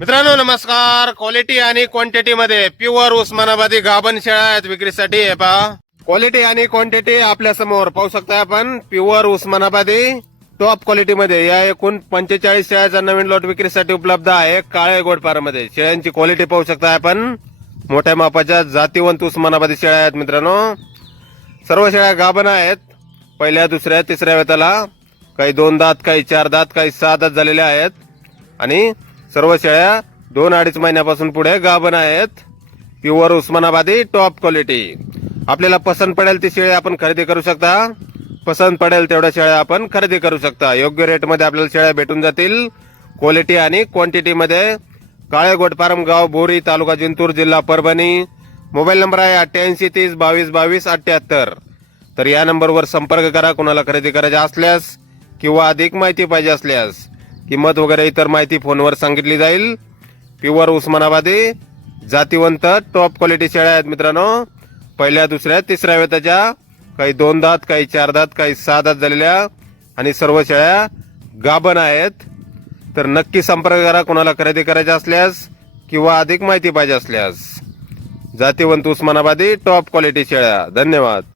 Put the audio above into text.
मित्रांनो नमस्कार. क्वालिटी आणि क्वांटिटी मध्ये प्युअर उस्मानाबादी गाभण शेळ्या आहेत विक्रीसाठी. हे पहा, क्वालिटी आणि क्वांटिटी आपल्या समोर पाहू शकता आपण. प्युअर उस्मानाबादी टॉप क्वालिटी मध्ये या एकूण 45 शेळ्याचा नवीन लॉट विक्रीसाठी उपलब्ध आहे काळे गोडपारामध्ये. शेळ्यांची क्वालिटी पाहू शकता आपण. मोठ्या मापाच्या जातीवंत उस्मानाबादी शेळ्या आहेत मित्रांनो. सर्व शेळ्या गाभण आहेत. पहिल्या दुसऱ्या तिसऱ्या वेताला. काही 2 दात, काही 4 दात, काही 6 दात झालेल्या आहेत. आणि सर्व शेळ्या 2-2.5 महिन्यापासून पुढे गाभण आहेत. प्युअर उस्मानाबादी टॉप क्वालिटी. आपल्याला पसंत पडेल ती शेळी आपण खरेदी करू शकता. पसंत पडेल तेवढ्या शेळ्या आपण खरेदी करू शकता. योग्य रेट मध्ये आपल्याला शेळ्या भेटून जातील. क्वालिटी आणि क्वांटिटी मध्ये. काळे गोटफार्म, गाव बोरी, तालुका जिंतूर, जिल्हा परभणी. मोबाईल नंबर आहे 8830222278. तर या नंबरवर संपर्क करा कुणाला खरेदी करायचे असल्यास किंवा अधिक माहिती पाहिजे असल्यास. किंमत वगैरे इतर माहिती फोनवर सांगितली जाईल. प्युअर उस्मानाबादी जातीवंत टॉप क्वालिटी शेळ्या आहेत मित्रांनो. पहिल्या दुसऱ्या तिसऱ्या वेताच्या. काही 2 दात, काही 4 दात, काही 6 दात झालेल्या. आणि सर्व शेळ्या गाभण आहेत. तर नक्की संपर्क करा कुणाला खरेदी करायचे असल्यास किंवा अधिक माहिती पाहिजे असल्यास. जातीवंत उस्मानाबादी टॉप क्वालिटी शेळ्या. धन्यवाद.